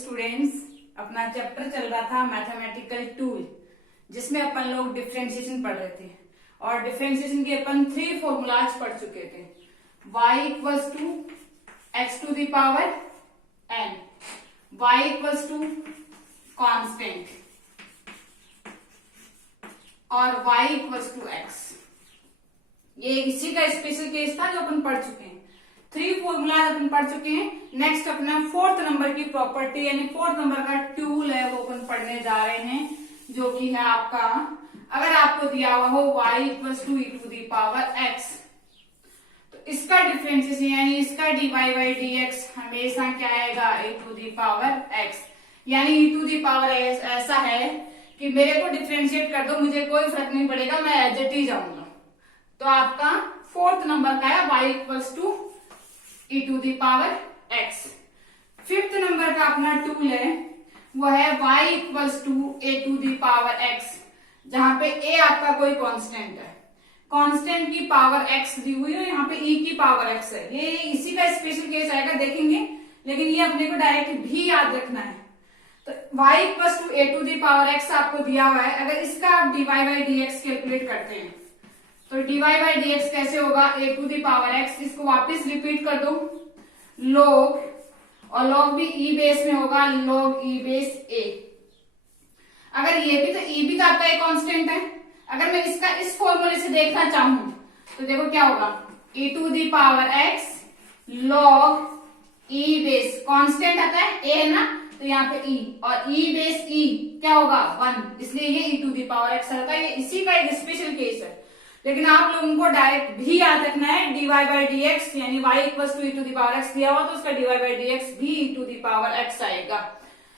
Students, अपना chapter चल रहा था मैथमेटिकल टूल, जिसमें अपन लोग डिफरेंशिएशन पढ़ रहे थे और डिफरेंशिएशन के अपन 3 फॉर्मूलाज पढ़ चुके थे। y equals to x to the power n, y equals to constant और y इक्वल्स टू x। ये इसी का स्पेशल केस था जो अपन पढ़ चुके हैं। 3 फॉर्मूलाज अपन पढ़ चुके हैं। नेक्स्ट अपना 4th नंबर की प्रॉपर्टी यानी 4th नंबर का टूल है वो अपन पढ़ने जा रहे हैं, जो कि है आपका, अगर आपको दिया हुआ हो y equals to e to the power x, तो इसका डिफरेंशिएशन यानी इसका dy बाई dx हमेशा क्या आएगा, e to the power x। यानी e टू दी पावर ऐसा है कि मेरे को डिफरेंशिएट कर दो, मुझे कोई फर्क नहीं पड़ेगा, मैं एज इट इज जाऊंगा। तो आपका 4th नंबर का है y equals to e to the power x। 5th नंबर का अपना टूल है वो है y equals to a to the power x, जहां पे a आपका कोई कांस्टेंट है, कांस्टेंट की पावर x दी हुई है, यहाँ पे e की पावर x है। ये इसी का स्पेशल केस आएगा, देखेंगे, लेकिन ये अपने को डायरेक्ट भी याद रखना है। तो y equals to a to the power x आपको दिया हुआ है। अगर इसका आप dy बाई dx कैलकुलेट करते हैं तो dy बाई dx कैसे होगा, a to the power x। इसको वापस रिपीट कर दो, log, और log भी e बेस में होगा, log e बेस a। अगर ये भी, तो e भी तो आपका एक कांस्टेंट है। अगर मैं इसका इस फॉर्मूले से देखना चाहूं तो देखो क्या होगा, e to the power x log e base, constant आता है a है ना, तो यहाँ पे e, और e बेस e क्या होगा 1, इसलिए ये e to the power x आता है। ये इसी का एक स्पेशल केस है, लेकिन आप लोगों को डायरेक्ट भी याद रखना है dy बाई dx, यानी y equals to e to the power x दिया हुआ तो उसका dy बाई dx भी e to the power x आएगा।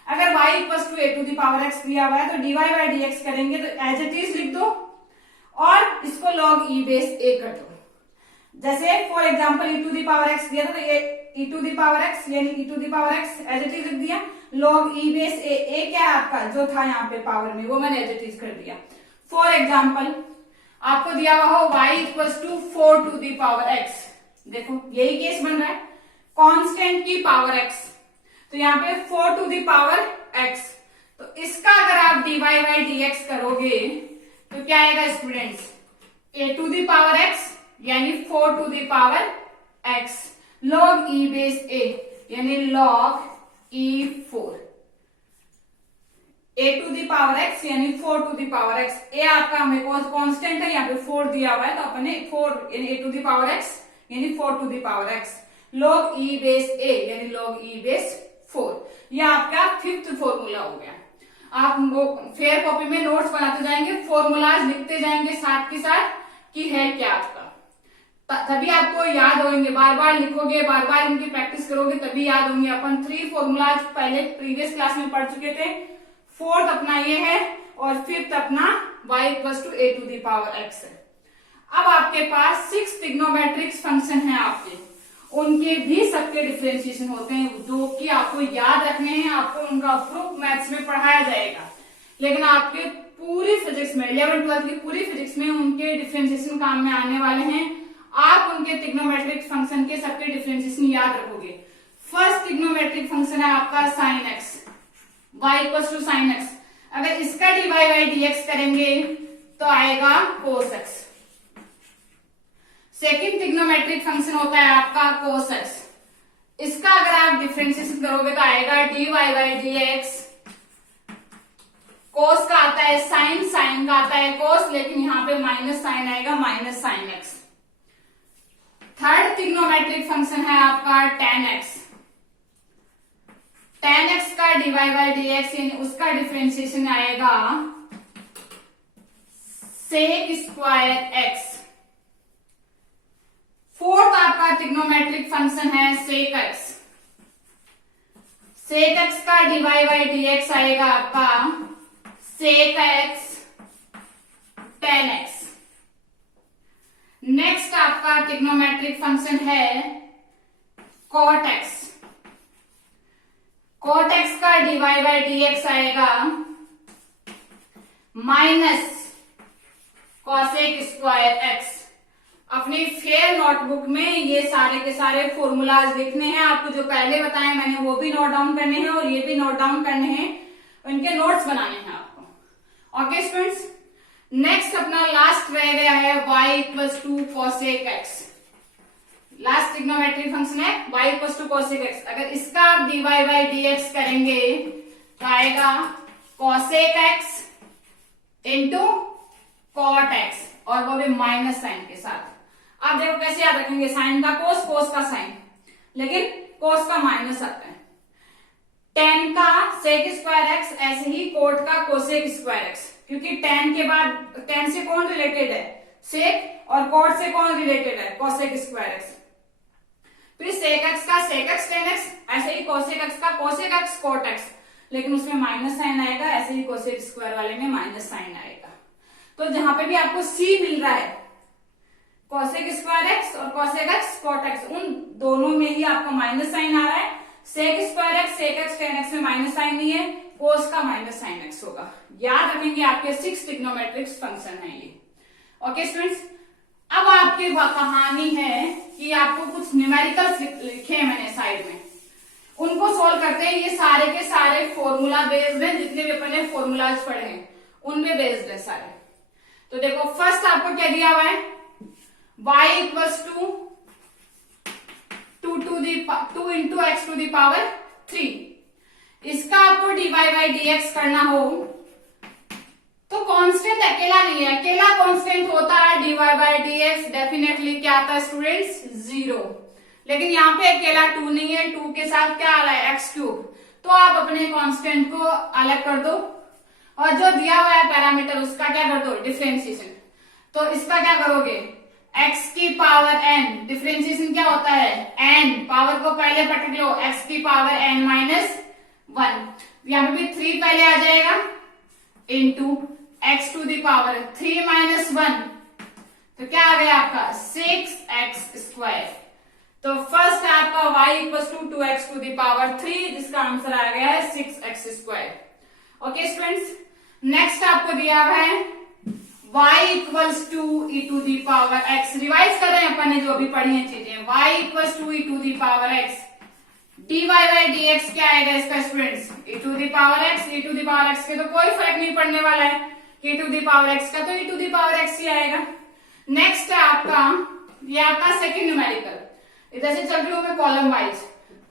अगर y equals to a to the power x दिया हुआ है तो dy बाई dx करेंगे तो एज इट इज लिख दो और इसको log e बेस a कर दो। जैसे for example e to the power x दिया था तो ये e to the power x यानी e to the power x as it is लिख दिया, log e बेस a क्या है आपका जो था यहाँ पे पावर में, वो मैंने एज इट इज कर दिया। फॉर एग्जाम्पल आपको दिया हुआ हो y equals to 4 to the power x, देखो यही केस बन रहा है, कांस्टेंट की पावर x, तो यहाँ पे 4 टू दी पावर x। तो इसका अगर आप dy बाई dx करोगे तो क्या आएगा students, a to the power x यानी 4 to the power x log e base a यानी log e4, a to the power x यानी 4 to the power x। a आपका हमें कांस्टेंट है, यहाँ पे 4 दिया हुआ है तो अपने 4 यानी a to the power x यानी 4 to the power x log e base a यानी log e बेस 4। यह आपका 5th फॉर्मूला हो गया। आप फेयर कॉपी में नोट्स बनाते जाएंगे, फॉर्मूलाज लिखते जाएंगे साथ के साथ कि है क्या आपका, तभी आपको याद होंगे। बार बार लिखोगे, बार बार इनकी प्रैक्टिस करोगे तभी याद होंगे। अपन 3 फॉर्मूलाज पहले प्रीवियस क्लास में पढ़ चुके थे। 4th अपना ये है और 5th अपना y equals to a to the power x है। अब आपके पास 6 ट्रिग्नोमेट्रिक्स फंक्शन है आपके, उनके भी सबके डिफरेंशिएशन होते हैं जो कि आपको याद रखने हैं। आपको उनका प्रूफ मैथ्स में पढ़ाया जाएगा, लेकिन आपके पूरी फिजिक्स में 11th 12th की पूरी फिजिक्स में उनके डिफरेंशिएशन काम में आने वाले हैं। आप उनके ट्रिग्नोमेट्रिक फंक्शन के सबके डिफरेंशिएशन याद रखोगे। फर्स्ट ट्रिग्नोमेट्रिक फंक्शन है आपका sine x, y equals to sine x. अगर इसका dy बाई dx करेंगे तो आएगा cos x। Second trigonometric function होता है आपका cos x, इसका अगर आप डिफरेंशिएशन करोगे तो आएगा dy बाई dx। cos का आता है साइन, साइन का आता है cos, लेकिन यहाँ पे माइनस साइन आएगा, minus sine x। Third trigonometric function है आपका tan x। tan x का dy बाई dx यानी उसका डिफरेंशिएशन आएगा sec स्क्वायर x। फोर्थ आपका ट्रिग्नोमेट्रिक फंक्शन है sec x। sec x का dy बाई dx आएगा आपका sec x tan x। Next आपका ट्रिग्नोमेट्रिक फंक्शन है cot x। cot x का dy बाई dx आएगा माइनस cosec स्क्वायर x। अपनी फेयर नोटबुक में ये सारे के सारे फॉर्मूलाज लिखने हैं आपको, जो पहले बताए मैंने वो भी नोट डाउन करने हैं और ये भी नोट डाउन करने हैं, इनके नोट्स बनाने हैं आपको। ओके स्टूडेंट्स, नेक्स्ट अपना लास्ट रह गया है y equals to cosec x। Last trigonometric function है y equals to cosec x। अगर इसका आप dy बाई dx करेंगे तो आएगा cosec x into cot x, और वो भी माइनस साइन के साथ। आप देखो कैसे याद रखेंगे, साइन का कोस, कोस का साइन, लेकिन कोस का माइनस आता है। टेन का सेक स्क्वायर एक्स, ऐसे ही कोट का कोसेक स्क्वायर एक्स, क्योंकि टेन के बाद टेन से कौन रिलेटेड है, सेक, और कोट से कौन रिलेटेड है, कोसेक स्क्वायर एक्स। फिर सेक एक्स का सेक एक्स टेन एक्स, ऐसे ही कोसेक एक्स का कोसेक एक्स कोट एक्स, लेकिन उसमें माइनस साइन आएगा, ऐसे ही कोसेक स्क्वायर वाले में माइनस साइन आएगा। तो जहां पे भी आपको सी मिल रहा है, कोसेक स्क्वायर एक्स और कोसेक एक्स कोट एक्स, उन दोनों में ही आपको माइनस साइन आ रहा है। Sec square x sec x tan x में माइनस साइन नहीं है, कोस का माइनस साइन एक्स होगा। याद रखेंगे, आपके 6 ट्रिग्नोमेट्रिक फंक्शन है ये। ओके स्टूडेंट्स, अब आपकी कहानी है कि आपको कुछ न्यूमेरिकल्स लिखे हैं मैंने साइड में, उनको सोल्व करते हैं। ये सारे के सारे फॉर्मूला बेस्ड है, जितने भी अपन ने फॉर्मूलाज पढ़े हैं उनमें बेस्ड है सारे। तो देखो फर्स्ट आपको क्या दिया हुआ है, y equals to 2 into x to the power 3। इसका आपको dy बाई dx करना हो तो कांस्टेंट अकेला नहीं है, अकेला कांस्टेंट होता है dy बाई dx, डेफिनेटली क्या आता है स्टूडेंट्स, 0। लेकिन यहाँ पे अकेला 2 नहीं है, 2 के साथ क्या आ रहा है, एक्स क्यूब। तो आप अपने कांस्टेंट को अलग कर दो और जो दिया हुआ है पैरामीटर उसका क्या कर दो, डिफरेंशिएशन। तो इसका क्या करोगे, x की पावर n, डिफरेंशिएशन क्या होता है, n, पावर को पहले पटक लो, x की पावर n माइनस 1, यहाँ पे भी 3 पहले आ जाएगा, into x to the power 3 minus 1, तो क्या आ गया आपका 6x स्क्वायर। तो फर्स्ट है आपका y equal to 2x to the power 3, जिसका आंसर आ गया है 6x square. Okay students, next आपको दिया हुआ है y equals to e to the power x। Revise कर रहे हैं अपन ने जो भी पढ़ी है चीजें, y equals to e to the power x, dy by dx क्या आएगा इसका students, e to the power x। e to the power x के तो कोई फर्क नहीं पड़ने वाला है, e to the power x का तो e to the power x ही आएगा। नेक्स्ट है आपका, ये आपका सेकंड न्यूमेरिकल, इधर से चल रही हूं मैं कॉलम वाइज।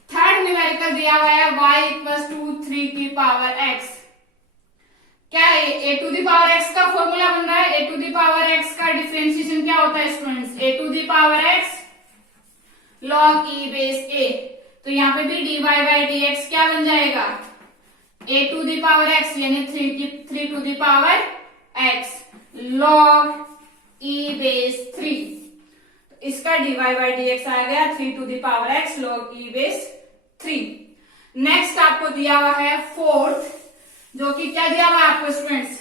थर्ड न्यूमेरिकल दिया हुआ है y इक्वल्स टू 3 की पावर x। क्या है, a to the power x का फॉर्मूला बन रहा है। a to the power x का डिफरेंशिएशन क्या होता है students, a to the power x log e base a। तो यहाँ पे भी dy बाई dx क्या बन जाएगा, a to the power x यानी 3 to the power x log e base 3। तो इसका dy बाई dx आ गया 3 to the power x log e base 3। Next आपको दिया हुआ है फोर्थ, जो कि क्या दिया हुआ है आपको students,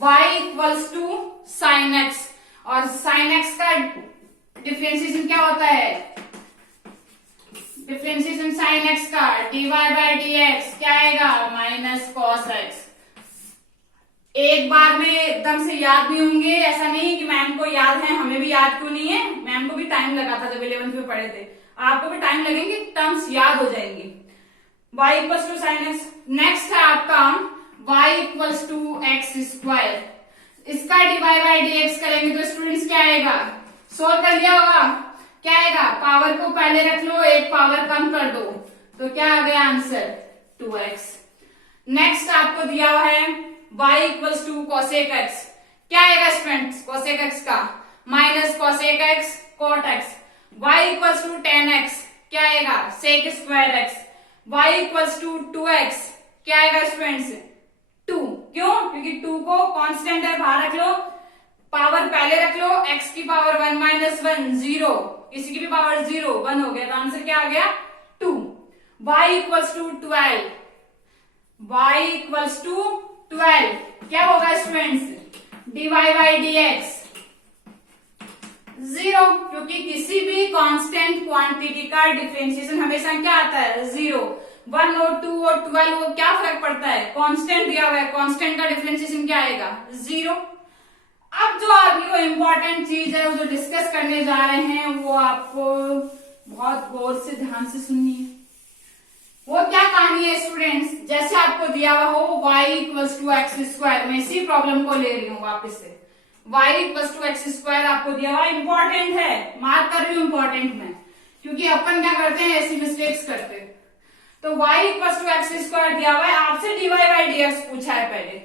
y equals to sine x, और साइन x का डिफरेंशिएशन क्या होता है, डिफरेंशिएशन साइन x का dy बाई dx क्या आएगा, माइनस कॉस x। एक बार में एकदम से याद नहीं होंगे, ऐसा नहीं कि मैम को याद है हमें भी याद क्यों नहीं है, मैम को भी टाइम लगा था जब 11th में पढ़े थे, आपको भी टाइम लगेंगे, टर्म्स याद हो जाएंगे। y equals to sine x। Next है आपका y equals to x square. इसका dy बाई dx करेंगे तो स्टूडेंट्स क्या आएगा, सोल्व कर लिया होगा, क्या आएगा, पावर को पहले रख लो, एक पावर कम कर दो, तो क्या आ गया आंसर 2x। नेक्स्ट आपको दिया हुआ है y equals to cosec x। क्या आएगा स्टूडेंट्स, cosec x का minus cosec x cot x। y equals to 10x क्या आएगा, sec square x। y equals to 2x क्या आएगा स्टूडेंट्स, 2। क्यों, क्योंकि 2 को कांस्टेंट है, बाहर रख लो, पावर पहले रख लो, x की पावर 1 माइनस 1 0, किसी की भी पावर 0 1 हो गया, तो आंसर क्या आ गया 2। y equals to 12, y equals to 12 क्या होगा स्टूडेंट्स, dy बाई dx 0, क्योंकि किसी भी कांस्टेंट क्वांटिटी का डिफरेंशिएशन हमेशा क्या आता है 0। 1 और 2 और 12 वो क्या फर्क पड़ता है, कांस्टेंट दिया हुआ है, कांस्टेंट का डिफरेंशिएशन क्या आएगा 0। अब जो अभी वो इम्पोर्टेंट चीज है वो जो डिस्कस करने जा रहे हैं वो आपको बहुत गौर से ध्यान से सुननी है। वो क्या कहानी है स्टूडेंट्स, जैसे आपको दिया हुआ हो y equals to x square, मैं इसी प्रॉब्लम को ले रही हूँ वापस से। y equals to x square आपको दिया हुआ, इंपॉर्टेंट है, मार्क कर रही हूँ इंपॉर्टेंट में, क्योंकि अपन क्या करते हैं ऐसी मिस्टेक्स करते हैं। तो y equals to x square दिया हुआ है, आपसे dy बाई dx पूछा है पहले,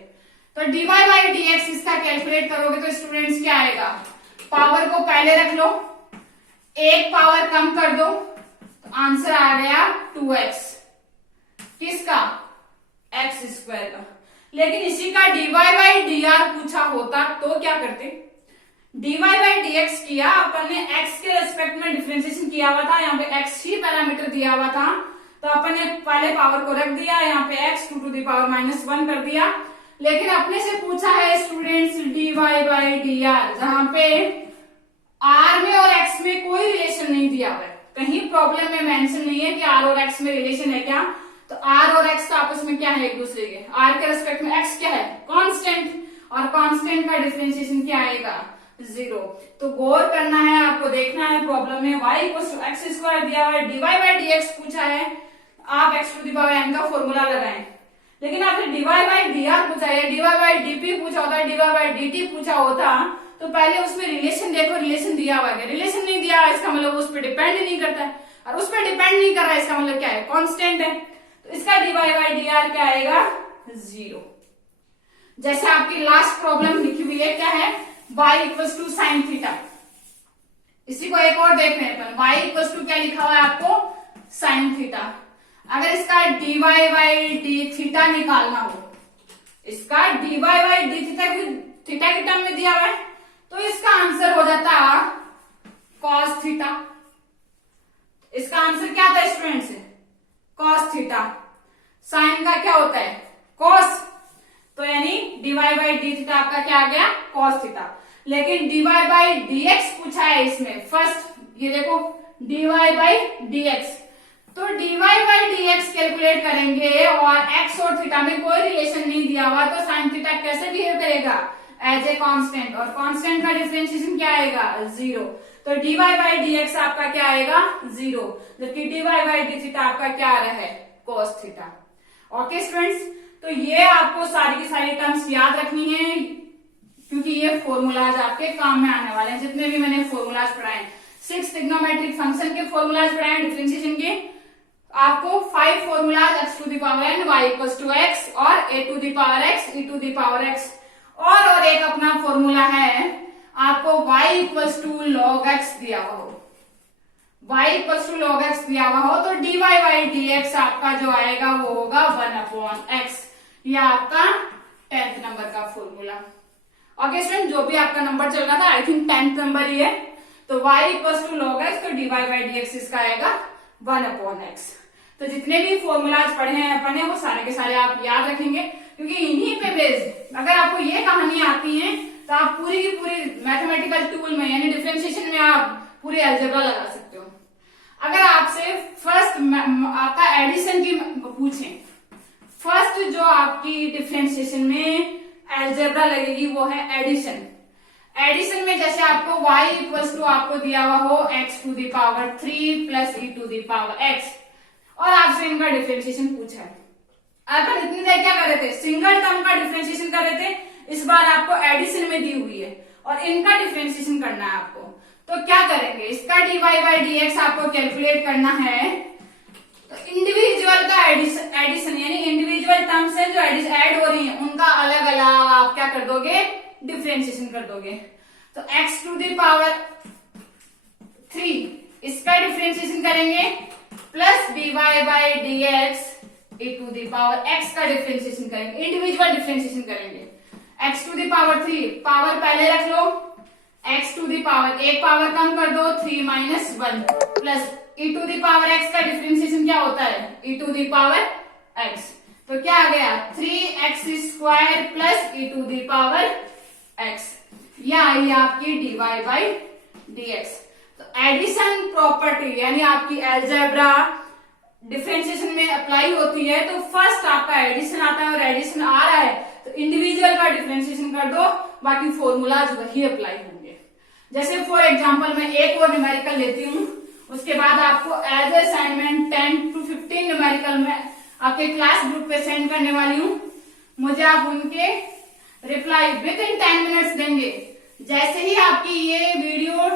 तो dy बाई dx इसका कैलकुलेट करोगे तो स्टूडेंट्स क्या आएगा, पावर को पहले रख लो, एक पावर कम कर दो, तो आंसर आ गया 2x, किसका, एक्स स्क्वायर का। लेकिन इसी का dy बाई dr पूछा होता तो क्या करते, dy बाई dx किया अपन ने, x के रेस्पेक्ट में डिफरेंशिएशन किया हुआ था, यहाँ पे x ही पैरामीटर दिया हुआ था, तो अपन ने पहले पावर को रख दिया, यहाँ पे x 2 टू द पावर -1 कर दिया। लेकिन अपने से पूछा है स्टूडेंट्स dy बाई dr, जहां पे r में और x में कोई रिलेशन नहीं दिया हुआ है, कहीं प्रॉब्लम में मेंशन नहीं है कि r और x में रिलेशन है क्या, तो r और x तो आपस में क्या है एक दूसरे के, r के रेस्पेक्ट में x क्या है, कांस्टेंट, और कांस्टेंट का डिफरेंशिएशन क्या आएगा, 0। तो गौर करना है आपको, देखना है प्रॉब्लम में y equal to x square दिया हुआ है, dy बाई dx पूछा है, आप x to the power n का फॉर्मूला लगाएं। लेकिन आपने dy बाई dr पूछा है, dy बाई dp पूछा होता, dy बाई dt पूछा होता, तो पहले उसमें रिलेशन देखो, रिलेशन दिया हुआ है, रिलेशन नहीं दिया इसका मतलब उस पर डिपेंड नहीं करता है, और उस पर डिपेंड नहीं कर रहा है इसका मतलब क्या है, कांस्टेंट है, तो इसका dy बाई dr क्या आएगा, 0। जैसे आपकी लास्ट प्रॉब्लम लिखी हुई है क्या है, y equals to sine theta, इसी को एक और देख रहे हैं अपन, y इक्वल्स टू क्या लिखा हुआ है आपको, साइन थीटा। अगर इसका dy बाई d थीटा निकालना हो, इसका dy बाई d थीटा के टर्म में दिया हुआ है, तो इसका आंसर हो जाता cos थीटा। इसका आंसर क्या था स्टूडेंट्स, cos थीटा, साइन का क्या होता है cos, तो यानी dy बाई d थीटा आपका क्या आ गया, cos थीटा। लेकिन dy बाई dx पूछा है इसमें, फर्स्ट ये देखो dy बाई dx, तो dy बाई dx कैलकुलेट करेंगे और x और थीटा में कोई रिलेशन नहीं दिया हुआ, तो साइन थीटा कैसे बिहेव करेगा, एज ए कांस्टेंट, और कांस्टेंट का डिफरेंशिएशन क्या आएगा, 0। तो dy बाई dx आपका क्या आएगा, 0, जबकि dy बाई d थीटा आपका क्या आ रहा है, cos थीटा। ओके स्टूडेंट्स, तो ये आपको सारी की सारी टर्म्स याद रखनी है, क्योंकि ये फॉर्मूलाज आपके काम में आने वाले हैं, जितने भी मैंने फॉर्मूलाज पढ़ाए, 6 ट्रिग्नोमेट्रिक फंक्शन के फॉर्मूलाज पढ़ाए, डिफरेंशिएशन के आपको 5 formulas, x to the power n, y equals to x, और a to the power x, e to the power x, और एक अपना फॉर्मूला है आपको y equals to log x दिया हुआ हो, y equals to log x दिया हुआ हो, तो dy बाई dx आपका जो आएगा वो होगा 1/x, ये आपका 10th नंबर का फॉर्मूला। ओके स्टूडेंट, जो भी आपका नंबर चल रहा था आई थिंक 10th नंबर ही है, तो y equals to log x, तो dy बाई dx इसका आएगा 1/x। तो जितने भी फॉर्मूलाज पढ़े हैं अपन ने वो सारे के सारे आप याद रखेंगे, क्योंकि इन्हीं पे बेस्ड अगर आपको ये कहानी आती है तो आप पूरी की पूरी मैथमेटिकल टूल में यानी डिफरेंशिएशन में आप पूरी अलजेब्रा लगा सकते हो। अगर आपसे फर्स्ट आपका एडिशन की पूछें, फर्स्ट जो आपकी डिफरेंशिएशन में अलजेब्रा लगेगी वो है एडिशन। एडिशन में जैसे आपको y इक्वल्स टू आपको दिया हुआ हो x to the power 3 plus e to the power x, और आपसे इनका डिफरेंशिएशन पूछा है। अपन इतनी देर क्या कर रहे थे, सिंगल टर्म का डिफरेंशिएशन कर रहे थे, इस बार आपको एडिशन में दी हुई है और इनका डिफरेंशिएशन करना है आपको, तो क्या करेंगे, इसका dy बाई dx आपको कैलकुलेट करना है, तो इंडिविजुअल का एडिशन यानी इंडिविजुअल टर्म्स है जो ऐड हो रही है उनका अलग अलग आप क्या कर दोगे, डिफरेंशिएशन कर दोगे। तो x टू द पावर 3 इसका डिफरेंशिएशन करेंगे, plus dy by dx e to the power x का डिफरेंशिएशन करेंगे, इंडिविजुअल डिफरेंशिएशन करेंगे। x to the power 3 power पहले रख लो, x टू द पावर एक पावर कम कर दो 3 minus 1, plus e to the power x का डिफरेंशिएशन क्या होता है, e to the power x, तो क्या आ गया 3x square plus e to the power x, यह आई आपकी dy बाई dx। तो एडिशन प्रॉपर्टी यानी आपकी अलजेब्रा डिफरेंशिएशन में अप्लाई होती है, तो फर्स्ट आपका एडिशन आता है और एडिशन आ रहा है तो इंडिविजुअल का डिफरेंशिएशन कर दो, बाकी फॉर्मूलाज वही अप्लाई होंगे। जैसे फॉर एग्जांपल मैं एक और न्यूमेरिकल लेती हूँ, उसके बाद आपको as a assignment 10 to 15 numerical में आपके क्लास ग्रुप पे सेंड करने वाली हूँ। मुझे आप उनके रिप्लाई विद इन 10 मिनट्स देंगे। जैसे ही आपकी ये वीडियो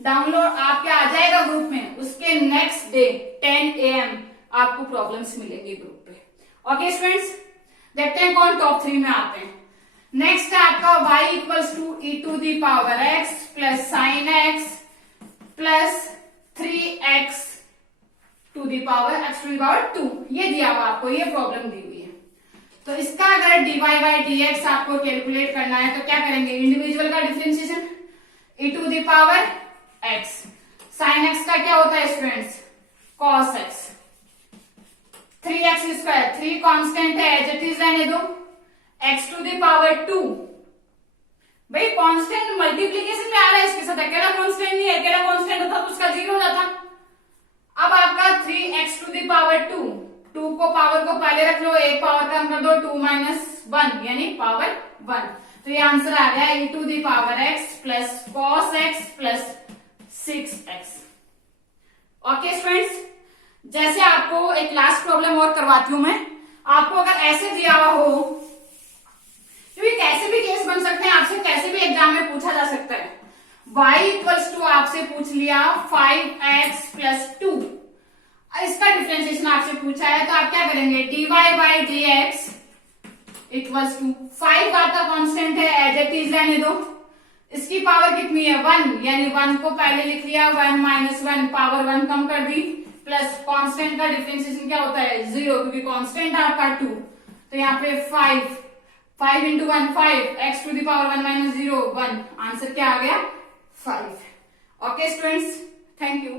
डाउनलोड आपके आ जाएगा ग्रुप में, उसके नेक्स्ट डे 10 AM आपको प्रॉब्लम्स मिलेंगी ग्रुप पे। ओके स्टूडेंट्स, देखते हैं कौन टॉप 3 में आते हैं। नेक्स्ट है आपका y equals to e to the power x plus sine x plus 3x to the power x to the power 2। ये दिया हुआ आपको, ये प्रॉब्लम दी हुई है। तो इसका अगर dy बाई dx आपको कैलकुलेट करना है तो क्या करेंगे, इंडिविजुअल का differentiation e to the power x, sine x का क्या होता है students, cos x, 3x square, 3 constant है एज इट इज रहने दो, x टू दी पावर 2। भाई कांस्टेंट मल्टीप्लीकेशन में आ रहा है, इसके साथ अकेला कांस्टेंट नहीं है, अकेला कांस्टेंट होता तो उसका 0 हो जाता। अब आपका 3x टू दी पावर 2, 2 को पावर को पहले रख लो, एक पावर कम कर दो, 2 माइनस 1 यानी पावर 1। तो ये आंसर आ गया e to the power x plus cos x plus 6x। Okay students, जैसे आपको एक लास्ट प्रॉब्लम और करवाती हूं मैं। आपको अगर ऐसे दिया हुआ हो, क्योंकि कैसे भी केस बन सकते हैं, आपसे कैसे भी एग्जाम में पूछा जा सकता है। y इक्वल्स टू आपसे पूछ लिया 5x प्लस 2, इसका डिफरेंशिएशन आपसे पूछा है, तो आप क्या करेंगे, dy by dx equals to 5 का कांस्टेंट है एज इट इज रहने दो, इसकी पावर कितनी है 1, यानी 1 को पहले लिख लिया, 1 माइनस 1 पावर 1 कम कर दी, प्लस कांस्टेंट का डिफरेंशिएशन क्या होता है 0, क्योंकि कांस्टेंट आपका 2। तो यहाँ पे 5 into 1 5, x to the power 1 minus 0 1, answer क्या आ गया 5। Okay students, thank you.